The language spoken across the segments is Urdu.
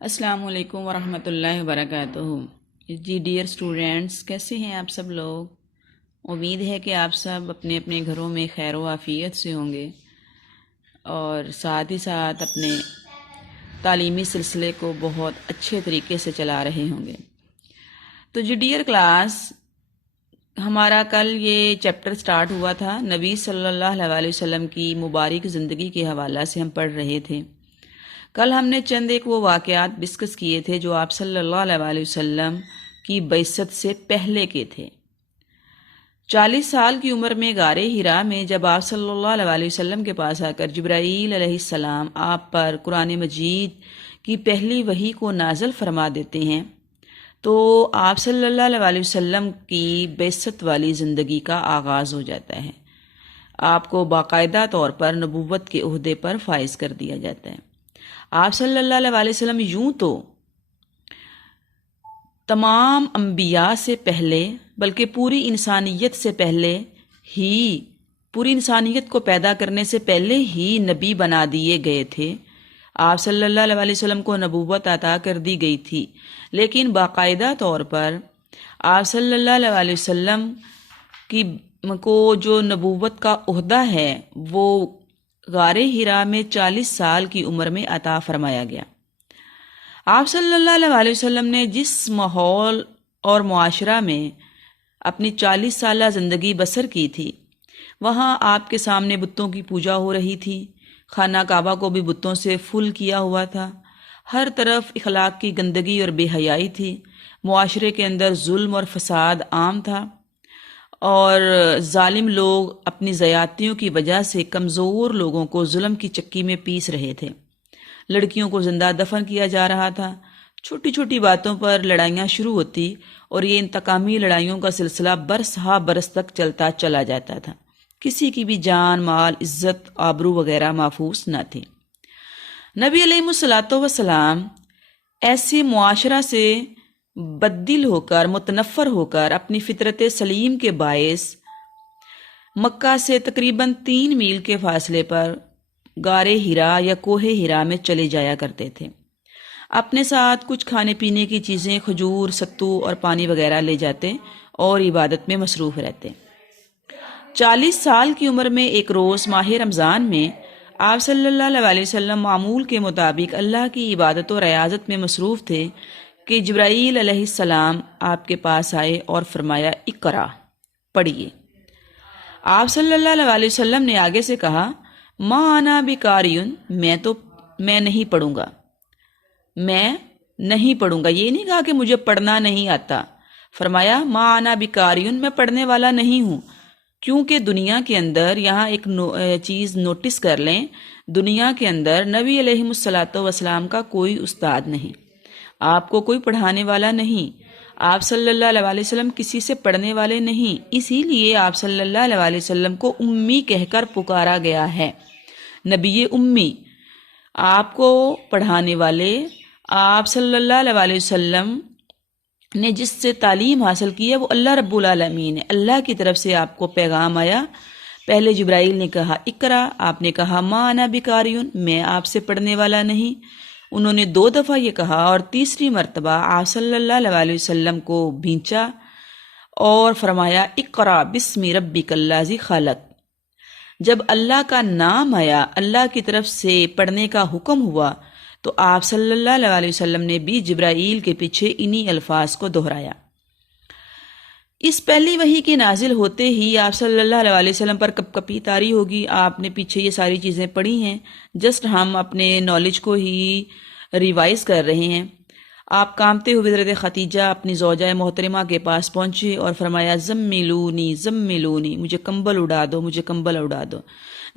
السلام علیکم ورحمۃ اللہ وبرکاتہ۔ جی ڈیئر اسٹوڈینٹس، کیسے ہیں آپ سب لوگ؟ امید ہے کہ آپ سب اپنے اپنے گھروں میں خیر و عافیت سے ہوں گے اور ساتھ ہی ساتھ اپنے تعلیمی سلسلے کو بہت اچھے طریقے سے چلا رہے ہوں گے۔ تو جی ڈیئر کلاس، ہمارا کل یہ چیپٹر سٹارٹ ہوا تھا، نبی صلی اللہ علیہ وسلم کی مبارک زندگی کے حوالہ سے ہم پڑھ رہے تھے۔ کل ہم نے چند ایک وہ واقعات ڈسکس کیے تھے جو آپ صلی اللہ علیہ وسلم کی بعثت سے پہلے کے تھے۔ 40 سال کی عمر میں غار حرا میں جب آپ صلی اللہ علیہ وسلم کے پاس آ کر جبرائیل علیہ السلام آپ پر قرآن مجید کی پہلی وحی کو نازل فرما دیتے ہیں، تو آپ صلی اللہ علیہ وسلم کی بعثت والی زندگی کا آغاز ہو جاتا ہے۔ آپ کو باقاعدہ طور پر نبوت کے عہدے پر فائز کر دیا جاتا ہے۔ آپ صلی اللہ علیہ وسلم یوں تو تمام انبیاء سے پہلے بلکہ پوری انسانیت سے پہلے ہی، پوری انسانیت کو پیدا کرنے سے پہلے ہی نبی بنا دیے گئے تھے۔ آپ صلی اللہ علیہ وسلم کو نبوت عطا کر دی گئی تھی، لیکن باقاعدہ طور پر آپ صلی اللہ علیہ وسلم کو جو نبوت کا عہدہ ہے وہ غار حرا میں 40 سال کی عمر میں عطا فرمایا گیا۔ آپ صلی اللہ علیہ وسلم نے جس ماحول اور معاشرہ میں اپنی 40 سالہ زندگی بسر کی تھی، وہاں آپ کے سامنے بتوں کی پوجا ہو رہی تھی، خانہ کعبہ کو بھی بتوں سے فل کیا ہوا تھا، ہر طرف اخلاق کی گندگی اور بے حیائی تھی، معاشرے کے اندر ظلم اور فساد عام تھا، اور ظالم لوگ اپنی زیادتیوں کی وجہ سے کمزور لوگوں کو ظلم کی چکی میں پیس رہے تھے، لڑکیوں کو زندہ دفن کیا جا رہا تھا، چھوٹی چھوٹی باتوں پر لڑائیاں شروع ہوتی اور یہ انتقامی لڑائیوں کا سلسلہ برس ہا برس تک چلتا چلا جاتا تھا، کسی کی بھی جان مال عزت آبرو وغیرہ محفوظ نہ تھی۔ نبی علیہ الصلوۃ والسلام ایسے معاشرہ سے بددل ہو کر، متنفر ہو کر، اپنی فطرت سلیم کے باعث مکہ سے تقریباً 3 میل کے فاصلے پر غار حرا یا کوہ حرا میں چلے جایا کرتے تھے۔ اپنے ساتھ کچھ کھانے پینے کی چیزیں، کھجور، ستو اور پانی وغیرہ لے جاتے اور عبادت میں مصروف رہتے۔ 40 سال کی عمر میں ایک روز ماہ رمضان میں آپ صلی اللہ علیہ وسلم معمول کے مطابق اللہ کی عبادت و ریاضت میں مصروف تھے کہ جبرائیل علیہ السلام آپ کے پاس آئے اور فرمایا، اقرا، پڑھیے۔ آپ صلی اللہ علیہ وسلم نے آگے سے کہا، ما انا بقاریٌ، میں نہیں پڑھوں گا، میں نہیں پڑھوں گا۔ یہ نہیں کہا کہ مجھے پڑھنا نہیں آتا، فرمایا ما انا بقاریٌ، میں پڑھنے والا نہیں ہوں، کیونکہ دنیا کے اندر، یہاں ایک چیز نوٹس کر لیں، دنیا کے اندر نبی علیہ الصلوۃ والسلام کا کوئی استاد نہیں، آپ کو کوئی پڑھانے والا نہیں، آپ صلی اللہ علیہ وسلم کسی سے پڑھنے والے نہیں، اسی لیے آپ صلی اللہ علیہ وسلم کو امی کہہ کر پکارا گیا ہے، نبی امی۔ آپ کو پڑھانے والے آپ صلی اللہ علیہ وسلم نے جس سے تعلیم حاصل کی ہے وہ اللہ رب العالمین ہے، اللہ کی طرف سے آپ کو پیغام آیا۔ پہلے جبرائیل نے کہا اقرا، آپ نے کہا ما انا بقاریٌ، میں آپ سے پڑھنے والا نہیں۔ انہوں نے 2 دفعہ یہ کہا اور تیسری مرتبہ آپ صلی اللہ علیہ وسلم کو بھینچا اور فرمایا، اقرا بسم ربک الذی خلق۔ جب اللہ کا نام آیا، اللہ کی طرف سے پڑھنے کا حکم ہوا، تو آپ صلی اللہ علیہ وسلم نے بھی جبرائیل کے پیچھے انہی الفاظ کو دہرایا۔ اس پہلی وحی کے نازل ہوتے ہی آپ صلی اللہ علیہ وسلم پر کپ کپی طاری ہوگی۔ آپ نے پیچھے یہ ساری چیزیں پڑھی ہیں، جسٹ ہم اپنے نالج کو ہی ریوائز کر رہے ہیں۔ آپ کانپتے ہوئے حضرت خدیجہ اپنی زوجہ محترمہ کے پاس پہنچے اور فرمایا، زملونی زملونی، مجھے کمبل اڑا دو، مجھے کمبل اڑا دو۔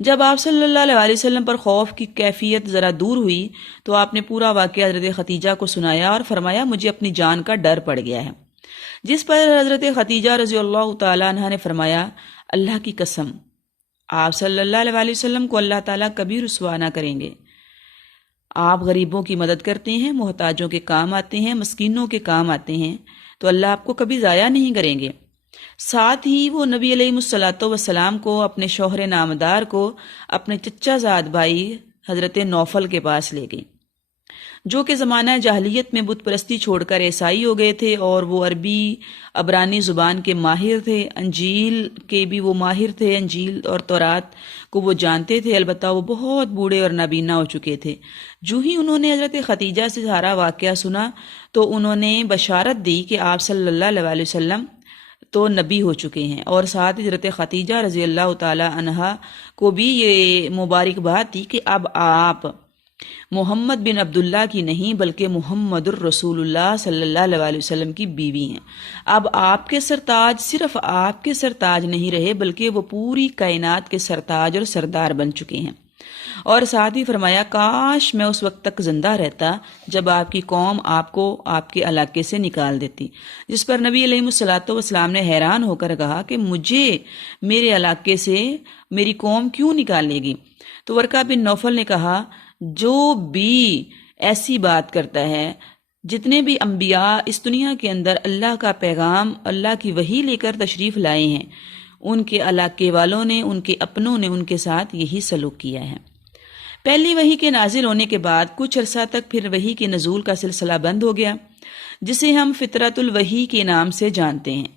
جب آپ صلی اللہ علیہ وسلم پر خوف کی کیفیت ذرا دور ہوئی تو آپ نے پورا واقعہ حضرت خدیجہ کو سنایا اور فرمایا، مجھے اپنی جان کا ڈر پڑ گیا ہے۔ جس پر حضرت خدیجہ رضی اللہ تعالیٰ عنہ نے فرمایا، اللہ کی قسم، آپ صلی اللہ علیہ وسلم کو اللہ تعالیٰ کبھی رسوا نہ کریں گے۔ آپ غریبوں کی مدد کرتے ہیں، محتاجوں کے کام آتے ہیں، مسکینوں کے کام آتے ہیں، تو اللہ آپ کو کبھی ضائع نہیں کریں گے۔ ساتھ ہی وہ نبی علیہ الصلوۃ والسلام کو، اپنے شوہر نامدار کو، اپنے چچا زاد بھائی حضرت نوفل کے پاس لے گئی۔ جو کہ زمانہ جاہلیت میں بت پرستی چھوڑ کر عیسائی ہو گئے تھے، اور وہ عربی عبرانی زبان کے ماہر تھے، انجیل کے بھی وہ ماہر تھے، انجیل اور تورات کو وہ جانتے تھے، البتہ وہ بہت بوڑھے اور نابینا ہو چکے تھے۔ جو ہی انہوں نے حضرت خدیجہ سے سارا واقعہ سنا تو انہوں نے بشارت دی کہ آپ صلی اللہ علیہ وسلم تو نبی ہو چکے ہیں، اور ساتھ ہی حضرت خدیجہ رضی اللہ تعالی عنہا کو بھی یہ مبارکباد دی کہ اب آپ محمد بن عبداللہ کی نہیں بلکہ محمد الرسول اللہ صلی اللہ علیہ وسلم کی بیوی ہیں۔ اب آپ کے سرتاج صرف آپ کے سرتاج نہیں رہے بلکہ وہ پوری کائنات کے سرتاج اور سردار بن چکے ہیں۔ اور ساتھ ہی فرمایا کاش میں اس وقت تک زندہ رہتا جب آپ کی قوم آپ کو آپ کے علاقے سے نکال دیتی، جس پر نبی علیہ الصلوۃ والسلام نے حیران ہو کر کہا کہ مجھے میرے علاقے سے میری قوم کیوں نکالے گی؟ تو ورقہ بن نوفل نے کہا جو بھی ایسی بات کرتا ہے، جتنے بھی انبیاء اس دنیا کے اندر اللہ کا پیغام، اللہ کی وحی لے کر تشریف لائے ہیں، ان کے علاقے والوں نے، ان کے اپنوں نے ان کے ساتھ یہی سلوک کیا ہے۔ پہلی وحی کے نازل ہونے کے بعد کچھ عرصہ تک پھر وحی کے نزول کا سلسلہ بند ہو گیا، جسے ہم فطرت الوحی کے نام سے جانتے ہیں۔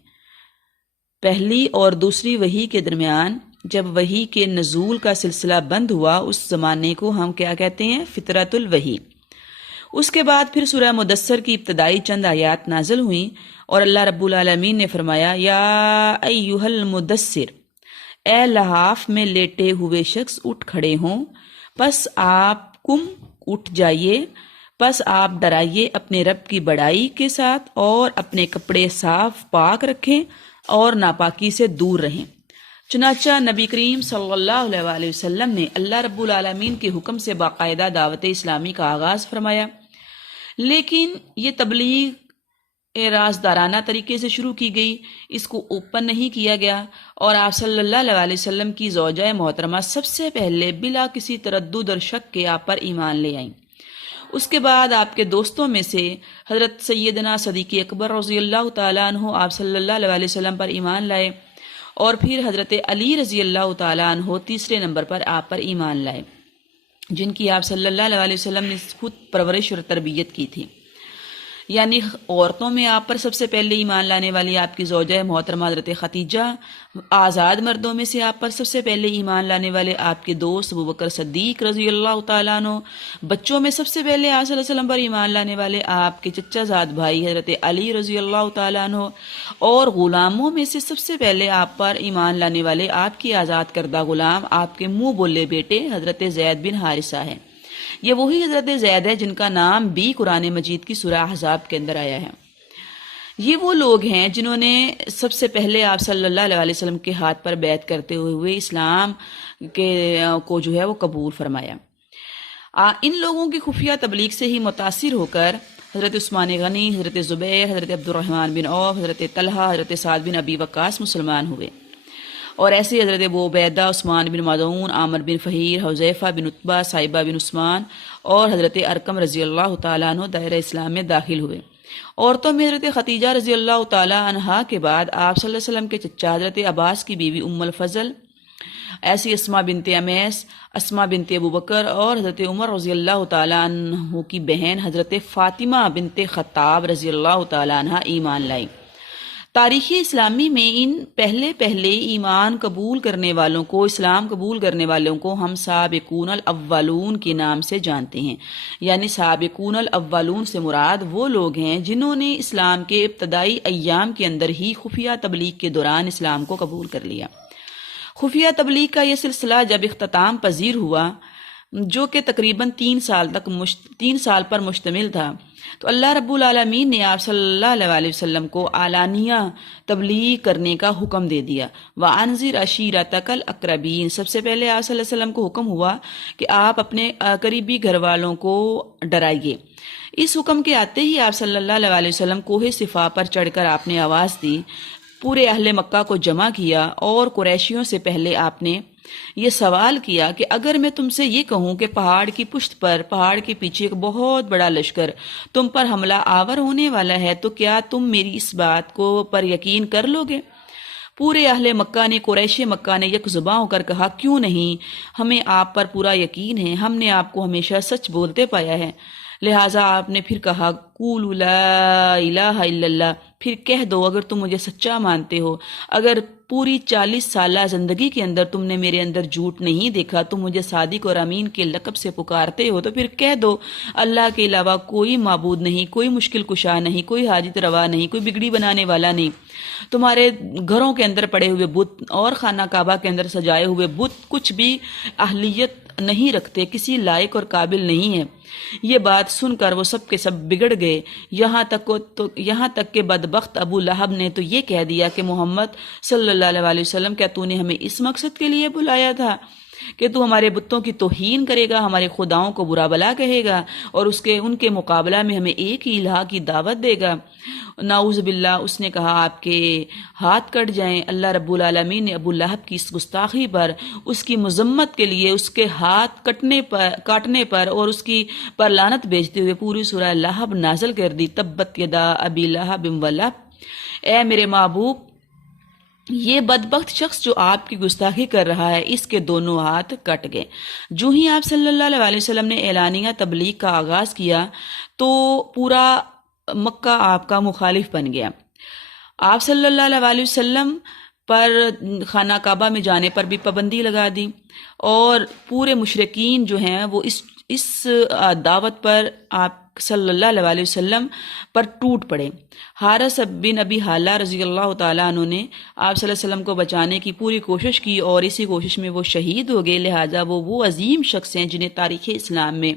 پہلی اور دوسری وحی کے درمیان جب وحی کے نزول کا سلسلہ بند ہوا، اس زمانے کو ہم کیا کہتے ہیں؟ فطرت الوحی۔ اس کے بعد پھر سورہ مدثر کی ابتدائی چند آیات نازل ہوئیں، اور اللہ رب العالمین نے فرمایا یا ایھا المدثر، اے لحاف میں لیٹے ہوئے شخص اٹھ کھڑے ہوں، پس آپ اٹھ جائیے، پس آپ ڈرائیے اپنے رب کی بڑائی کے ساتھ، اور اپنے کپڑے صاف پاک رکھیں اور ناپاکی سے دور رہیں۔ چنانچہ نبی کریم صلی اللہ علیہ وسلم نے اللہ رب العالمین کے حکم سے باقاعدہ دعوت اسلامی کا آغاز فرمایا، لیکن یہ تبلیغ رازدارانہ طریقے سے شروع کی گئی، اس کو اوپن نہیں کیا گیا، اور آپ صلی اللہ علیہ وسلم کی زوجہ محترمہ سب سے پہلے بلا کسی تردد اور شک کے آپ پر ایمان لے آئیں۔ اس کے بعد آپ کے دوستوں میں سے حضرت سیدنا صدیق اکبر رضی اللہ تعالیٰ عنہ آپ صلی اللہ علیہ وسلم پر ایمان لائے، اور پھر حضرت علی رضی اللہ تعالیٰ عنہ تیسرے نمبر پر آپ پر ایمان لائے، جن کی آپ صلی اللہ علیہ وسلم نے خود پرورش اور تربیت کی تھی۔ یعنی عورتوں میں آپ پر سب سے پہلے ایمان لانے والی آپ کی زوجہ محترمہ حضرت خدیجہ، آزاد مردوں میں سے آپ پر سب سے پہلے ایمان لانے والے آپ کے دوست ابوبکر صدیق رضی اللہ تعالیٰ عنہ، بچوں میں سب سے پہلے آپ صلی اللہ علیہ وسلم پر ایمان لانے والے آپ کے چچا زاد بھائی حضرت علی رضی اللہ تعالیٰ عنہ، اور غلاموں میں سے سب سے پہلے آپ پر ایمان لانے والے آپ کی آزاد کردہ غلام، آپ کے منہ بولے بیٹے حضرت زید بن حارثہ ہیں۔ یہ وہی حضرت زید ہے جن کا نام بھی قرآن مجید کی سورہ احزاب کے اندر آیا ہے۔ یہ وہ لوگ ہیں جنہوں نے سب سے پہلے آپ صلی اللہ علیہ وسلم کے ہاتھ پر بیعت کرتے ہوئے اسلام کو جو ہے وہ قبول فرمایا۔ ان لوگوں کی خفیہ تبلیغ سے ہی متاثر ہو کر حضرت عثمان غنی، حضرت زبیر، حضرت عبد الرحمن بن عوف، حضرت طلحہ، حضرت سعد بن ابی وقاص مسلمان ہوئے، اور ایسے حضرت ابو عبیدہ، عثمان بن مظعون، عامر بن فہیر، حذیفہ بن عتبہ، صائبہ بن عثمان اور حضرت ارقم رضی اللہ تعالیٰ عنہ دائرہ اسلام میں داخل ہوئے۔ عورتوں میں حضرت خدیجہ رضی اللہ تعالیٰ عنہا کے بعد آپ صلی اللہ علیہ وسلم کے چچا حضرت عباس کی بیوی ام الفضل، ایسی اسماء بنت امیس، اسماء بنت ابوبکر، اور حضرت عمر رضی اللہ تعالیٰ عنہ کی بہن حضرت فاطمہ بنت خطاب رضی اللہ تعالیٰ عنہ ایمان لائی۔ تاریخ اسلامی میں ان پہلے ایمان قبول کرنے والوں کو، اسلام قبول کرنے والوں کو ہم سابقون الاولون کے نام سے جانتے ہیں۔ یعنی سابقون الاولون سے مراد وہ لوگ ہیں جنہوں نے اسلام کے ابتدائی ایام کے اندر ہی خفیہ تبلیغ کے دوران اسلام کو قبول کر لیا۔ خفیہ تبلیغ کا یہ سلسلہ جب اختتام پذیر ہوا، جو کہ تقریباً 3 سال پر مشتمل تھا، تو اللہ رب العالمین نے آپ صلی اللہ علیہ وسلم کو علانیہ تبلیغ کرنے کا حکم دے دیا۔ وَأَنذِرْ عَشِيرَتَكَ الْأَقْرَبِينَ، سب سے پہلے آپ صلی اللہ علیہ وسلم کو حکم ہوا کہ آپ اپنے قریبی گھر والوں کو ڈرائیے۔ اس حکم کے آتے ہی آپ صلی اللہ علیہ وسلم کوہ صفا پر چڑھ کر آپ نے آواز دی، پورے اہل مکہ کو جمع کیا، اور قریشیوں سے پہلے آپ نے یہ سوال کیا کہ اگر میں تم سے یہ کہوں کہ پہاڑ کی پشت پر، پہاڑ کے پیچھے ایک بہت بڑا لشکر تم پر حملہ آور ہونے والا ہے، تو کیا تم میری اس بات کو پر یقین کر لو گے؟ پورے اہل مکہ نے، قریش مکہ نے یک زباں ہو کر کہا کیوں نہیں، ہمیں آپ پر پورا یقین ہے، ہم نے آپ کو ہمیشہ سچ بولتے پایا ہے۔ لہٰذا آپ نے پھر کہا قولوا لا الہ الا اللہ، پھر کہہ دو اگر تم مجھے سچا مانتے ہو، اگر پوری 40 سالہ زندگی کے اندر تم نے میرے اندر جھوٹ نہیں دیکھا، تم مجھے صادق اور امین کے لقب سے پکارتے ہو، تو پھر کہہ دو اللہ کے علاوہ کوئی معبود نہیں، کوئی مشکل کشا نہیں، کوئی حاجت روا نہیں، کوئی بگڑی بنانے والا نہیں۔ تمہارے گھروں کے اندر پڑے ہوئے بت اور خانہ کعبہ کے اندر سجائے ہوئے بت کچھ بھی اہلیت نہیں رکھتے، کسی لائق اور قابل نہیں ہے۔ یہ بات سن کر وہ سب کے سب بگڑ گئے، یہاں تک کہ بدبخت ابو لہب نے تو یہ کہہ دیا کہ محمد صلی اللہ علیہ وسلم، کیا تو نے ہمیں اس مقصد کے لیے بلایا تھا کہ تو ہمارے بتوں کی توہین کرے گا، ہمارے خداؤں کو برا بلا کہے گا اور ان کے مقابلہ میں ہمیں ایک ہی الہ کی دعوت دے گا؟ نعوذ باللہ، اس نے کہا آپ کے ہاتھ کٹ جائیں۔ اللہ رب العالمین نے ابو لہب کی اس گستاخی پر، اس کی مذمت کے لیے، اس کے ہاتھ کاٹنے پر اور اس کی پر لعنت بھیجتے ہوئے پوری سورہ لہب نازل کر دی، تبت یدا ابی لہب ولہب۔ اے میرے محبوب، یہ بدبخت شخص جو آپ کی گستاخی کر رہا ہے، اس کے دونوں ہاتھ کٹ گئے۔ جو ہی آپ صلی اللہ علیہ وسلم نے اعلانیہ تبلیغ کا آغاز کیا تو پورا مکہ آپ کا مخالف بن گیا۔ آپ صلی اللہ علیہ وسلم پر خانہ کعبہ میں جانے پر بھی پابندی لگا دی اور پورے مشرکین جو ہیں وہ اس دعوت پر آپ صلی اللہ علیہ وسلم پر ٹوٹ پڑے۔ حارث بن ابی حالہ رضی اللہ تعالیٰ عنہ نے آپ صلی اللہ علیہ وسلم کو بچانے کی پوری کوشش کی اور اسی کوشش میں وہ شہید ہو گئے۔ لہٰذا وہ عظیم شخص ہیں جنہیں تاریخ اسلام میں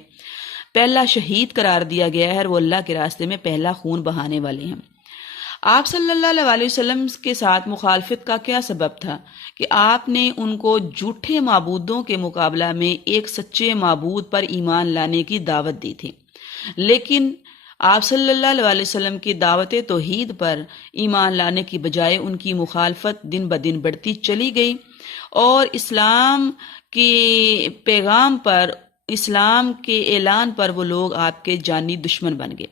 پہلا شہید قرار دیا گیا ہے اور وہ اللہ کے راستے میں پہلا خون بہانے والے ہیں۔ آپ صلی اللہ علیہ وسلم کے ساتھ مخالفت کا کیا سبب تھا کہ آپ نے ان کو جھوٹے معبودوں کے مقابلہ میں ایک سچے معبود پر ایمان لانے کی دعوت دی تھی، لیکن آپ صلی اللہ علیہ وسلم کی دعوت توحید پر ایمان لانے کی بجائے ان کی مخالفت دن بدن بڑھتی چلی گئی اور اسلام کے پیغام پر، اسلام کے اعلان پر وہ لوگ آپ کے جانی دشمن بن گئے۔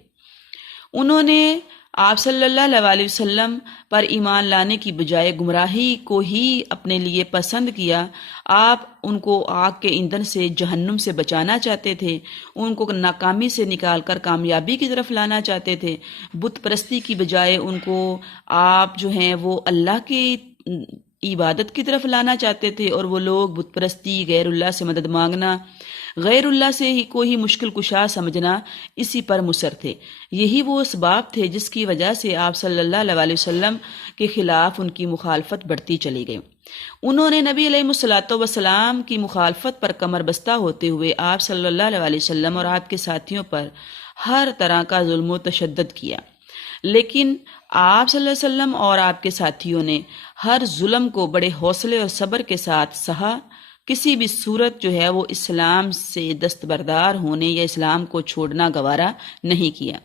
انہوں نے آپ صلی اللہ علیہ وسلم پر ایمان لانے کی بجائے گمراہی کو ہی اپنے لیے پسند کیا۔ آپ ان کو آگ کے ایندھن سے، جہنم سے بچانا چاہتے تھے، ان کو ناکامی سے نکال کر کامیابی کی طرف لانا چاہتے تھے۔ بت پرستی کی بجائے ان کو آپ جو ہیں وہ اللہ کی عبادت کی طرف لانا چاہتے تھے، اور وہ لوگ بت پرستی، غیر اللہ سے مدد مانگنا، غیر اللہ سے ہی کوئی مشکل کشا سمجھنا، اسی پر مصر تھے۔ یہی وہ اسباب تھے جس کی وجہ سے آپ صلی اللہ علیہ وسلم کے خلاف ان کی مخالفت بڑھتی چلی گئی۔ انہوں نے نبی علیہ الصلوۃ والسلام کی مخالفت پر کمر بستہ ہوتے ہوئے آپ صلی اللہ علیہ وسلم اور آپ کے ساتھیوں پر ہر طرح کا ظلم و تشدد کیا، لیکن آپ صلی اللہ علیہ وسلم اور آپ کے ساتھیوں نے ہر ظلم کو بڑے حوصلے اور صبر کے ساتھ سہا۔ کسی بھی صورت جو ہے وہ اسلام سے دستبردار ہونے یا اسلام کو چھوڑنا گوارا نہیں کیا۔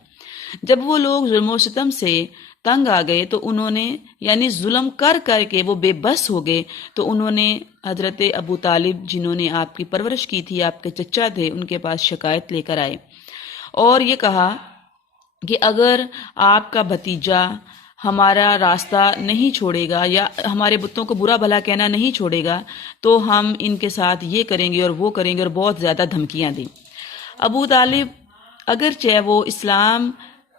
جب وہ لوگ ظلم و ستم سے تنگ آ گئے تو انہوں نے، یعنی ظلم کر کر کے وہ بے بس ہو گئے، تو انہوں نے حضرت ابو طالب، جنہوں نے آپ کی پرورش کی تھی، آپ کے چچا تھے، ان کے پاس شکایت لے کر آئے اور یہ کہا کہ اگر آپ کا بھتیجا ہمارا راستہ نہیں چھوڑے گا یا ہمارے بتوں کو برا بھلا کہنا نہیں چھوڑے گا تو ہم ان کے ساتھ یہ کریں گے اور وہ کریں گے، اور بہت زیادہ دھمکیاں دیں۔ ابو طالب اگرچہ وہ اسلام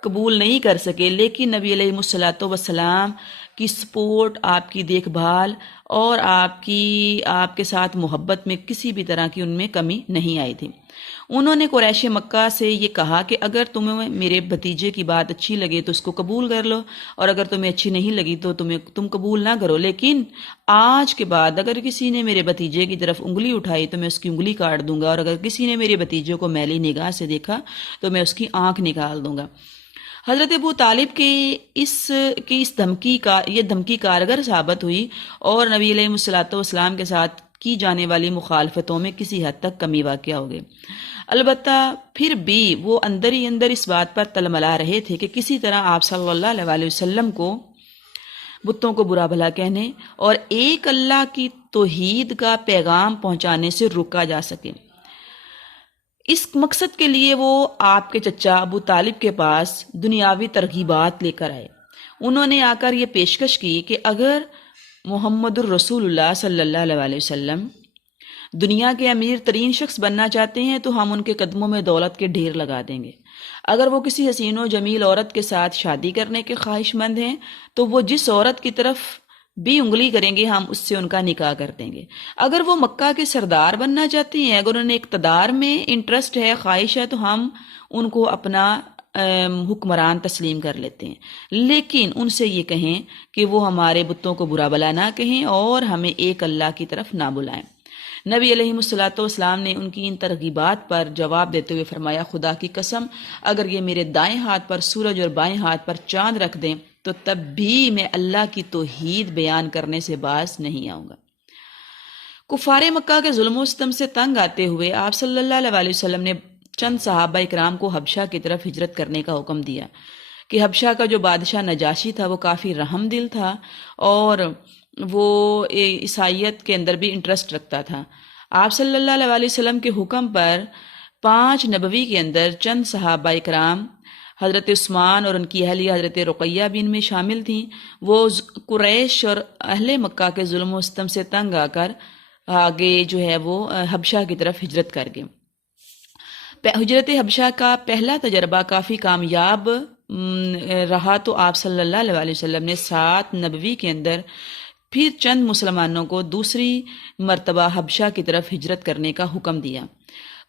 قبول نہیں کر سکے، لیکن نبی علیہ الصلوۃ والسلام کی سپورٹ، آپ کی دیکھ بھال اور آپ کے ساتھ محبت میں کسی بھی طرح کی ان میں کمی نہیں آئی تھی۔ انہوں نے قریش مکہ سے یہ کہا کہ اگر تمہیں میرے بھتیجے کی بات اچھی لگے تو اس کو قبول کر لو، اور اگر تمہیں اچھی نہیں لگی تو تم قبول نہ کرو، لیکن آج کے بعد اگر کسی نے میرے بھتیجے کی طرف انگلی اٹھائی تو میں اس کی انگلی کاٹ دوں گا، اور اگر کسی نے میرے بھتیجے کو میلی نگاہ سے دیکھا تو میں اس کی آنکھ نکال دوں گا۔ حضرت ابو طالب کی اس دھمکی کارگر ثابت ہوئی اور نبی علیہ الصلوۃ والسلام کے ساتھ کی جانے والی مخالفتوں میں کسی حد تک کمی واقع ہو گئی۔ البتہ پھر بھی وہ اندر ہی اندر اس بات پر تلملا رہے تھے کہ کسی طرح آپ صلی اللہ علیہ وسلم کو بتوں کو برا بھلا کہنے اور ایک اللہ کی توحید کا پیغام پہنچانے سے روکا جا سکے۔ اس مقصد کے لیے وہ آپ کے چچا ابو طالب کے پاس دنیاوی ترغیبات لے کر آئے۔ انہوں نے آ کر یہ پیشکش کی کہ اگر محمد الرسول اللہ صلی اللہ علیہ وسلم دنیا کے امیر ترین شخص بننا چاہتے ہیں تو ہم ان کے قدموں میں دولت کے ڈھیر لگا دیں گے، اگر وہ کسی حسین و جمیل عورت کے ساتھ شادی کرنے کے خواہش مند ہیں تو وہ جس عورت کی طرف بھی انگلی کریں گے ہم اس سے ان کا نکاح کر دیں گے۔ اگر وہ مکہ کے سردار بننا چاہتے ہیں، اگر انہیں اقتدار میں انٹرسٹ ہے، خواہش ہے، تو ہم ان کو اپنا حکمران تسلیم کر لیتے ہیں، لیکن ان سے یہ کہیں کہ وہ ہمارے بتوں کو برا بلا نہ کہیں اور ہمیں ایک اللہ کی طرف نہ بلائیں۔ نبی علیہ الصلوۃ والسلام نے ان کی ان ترغیبات پر جواب دیتے ہوئے فرمایا، خدا کی قسم اگر یہ میرے دائیں ہاتھ پر سورج اور بائیں ہاتھ پر چاند رکھ دیں تو تب بھی میں اللہ کی توحید بیان کرنے سے باز نہیں آؤں گا۔ کفار مکہ کے ظلم و ستم سے تنگ آتے ہوئے آپ صلی اللہ علیہ وسلم نے چند صحابہ اکرام کو حبشہ کی طرف ہجرت کرنے کا حکم دیا کہ حبشہ کا جو بادشاہ نجاشی تھا وہ کافی رحم دل تھا اور وہ عیسائیت کے اندر بھی انٹرسٹ رکھتا تھا۔ آپ صلی اللہ علیہ وسلم کے حکم پر 5 نبوی کے اندر چند صحابہ اکرام، حضرت عثمان اور ان کی اہلیہ حضرت رقیہ بھی ان میں شامل تھیں، وہ قریش اور اہل مکہ کے ظلم و ستم سے تنگ آ کر آگے جو ہے وہ حبشہ کی طرف ہجرت کر گئے۔ ہجرت حبشہ کا پہلا تجربہ کافی کامیاب رہا تو آپ صلی اللہ علیہ وسلم نے 7 نبوی کے اندر پھر چند مسلمانوں کو دوسری مرتبہ حبشہ کی طرف ہجرت کرنے کا حکم دیا۔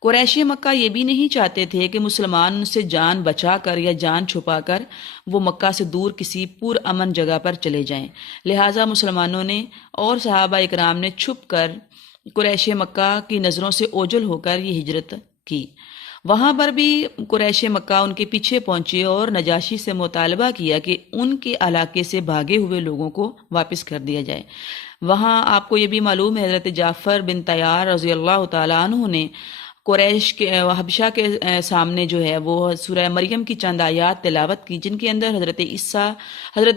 قریشی مکہ یہ بھی نہیں چاہتے تھے کہ مسلمان ان سے جان بچا کر یا جان چھپا کر وہ مکہ سے دور کسی پر امن جگہ پر چلے جائیں، لہٰذا مسلمانوں نے اور صحابہ اکرام نے چھپ کر قریش مکہ کی نظروں سے اوجھل ہو کر یہ ہجرت کی۔ وہاں پر بھی قریش مکہ ان کے پیچھے پہنچے اور نجاشی سے مطالبہ کیا کہ ان کے علاقے سے بھاگے ہوئے لوگوں کو واپس کر دیا جائے۔ وہاں آپ کو یہ بھی معلوم ہے حضرت جعفر بن طیار رضی اللہ تعالیٰ عنہ نے قریش کے حبشہ کے سامنے جو ہے وہ سورہ مریم کی چند آیات تلاوت کی، جن کے اندر حضرت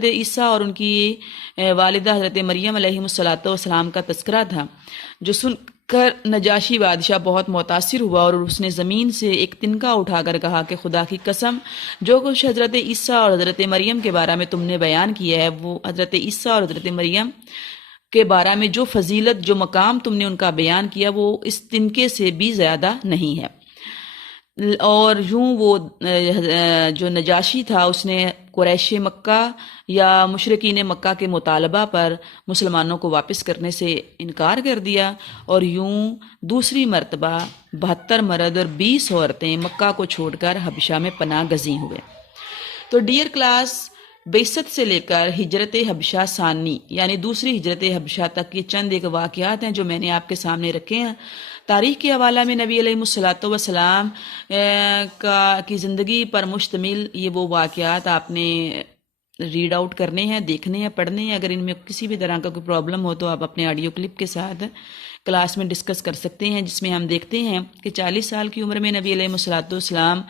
عیسیٰ اور ان کی والدہ حضرت مریم علیہ السلام کا تذکرہ تھا، جو سن کر نجاشی بادشاہ بہت متاثر ہوا اور اس نے زمین سے ایک تنکا اٹھا کر کہا کہ خدا کی قسم جو کچھ حضرت عیسیٰ اور حضرت مریم کے بارے میں تم نے بیان کیا ہے، وہ حضرت عیسیٰ اور حضرت مریم کے بارے میں جو فضیلت، جو مقام تم نے ان کا بیان کیا، وہ اس تنکے سے بھی زیادہ نہیں ہے۔ اور یوں وہ جو نجاشی تھا اس نے قریش مکہ یا مشرکین مکہ کے مطالبہ پر مسلمانوں کو واپس کرنے سے انکار کر دیا، اور یوں دوسری مرتبہ 72 مرد اور 20 عورتیں مکہ کو چھوڑ کر حبشہ میں پناہ گزین ہوئے۔ تو ڈیئر کلاس، بعثت سے لے کر ہجرت حبشہ ثانی یعنی دوسری ہجرت حبشہ تک یہ چند ایک واقعات ہیں جو میں نے آپ کے سامنے رکھے ہیں۔ تاریخ کے حوالہ میں نبی علیہ الصلوۃ والسلام کی زندگی پر مشتمل یہ وہ واقعات آپ نے ریڈ آؤٹ کرنے ہیں، دیکھنے ہیں، پڑھنے ہیں۔ اگر ان میں کسی بھی طرح کا کوئی پرابلم ہو تو آپ اپنے آڈیو کلپ کے ساتھ کلاس میں ڈسکس کر سکتے ہیں، جس میں ہم دیکھتے ہیں کہ 40 سال کی عمر میں نبی علیہ الصلوۃ والسلام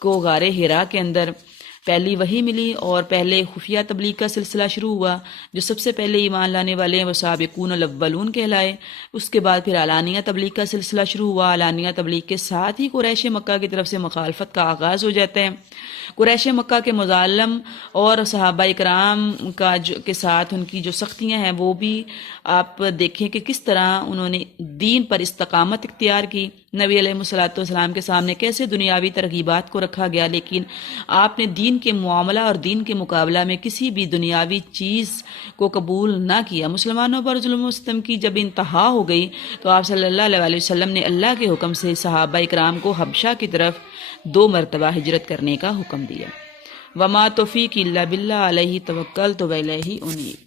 کو غار حرا کے اندر پہلی وحی ملی اور پہلے خفیہ تبلیغ کا سلسلہ شروع ہوا۔ جو سب سے پہلے ایمان لانے والے ہیں وہ سابقون الاولون کہلائے۔ اس کے بعد پھر علانیہ تبلیغ کا سلسلہ شروع ہوا۔ علانیہ تبلیغ کے ساتھ ہی قریش مکہ کی طرف سے مخالفت کا آغاز ہو جاتا ہے۔ قریش مکہ کے مظالم اور صحابہ اکرام کے ساتھ ان کی جو سختیاں ہیں وہ بھی آپ دیکھیں کہ کس طرح انہوں نے دین پر استقامت اختیار کی۔ نبی علیہ الصلوۃ والسلام کے سامنے کیسے دنیاوی ترغیبات کو رکھا گیا، لیکن آپ نے دین کے معاملہ اور دین کے مقابلہ میں کسی بھی دنیاوی چیز کو قبول نہ کیا۔ مسلمانوں پر ظلم و ستم کی جب انتہا ہو گئی تو آپ صلی اللہ علیہ وسلم نے اللہ کے حکم سے صحابہ اکرام کو حبشہ کی طرف 2 مرتبہ ہجرت کرنے کا حکم دیا۔ وما توفیق الا باللہ علیہ توکلت و الیہ انیب۔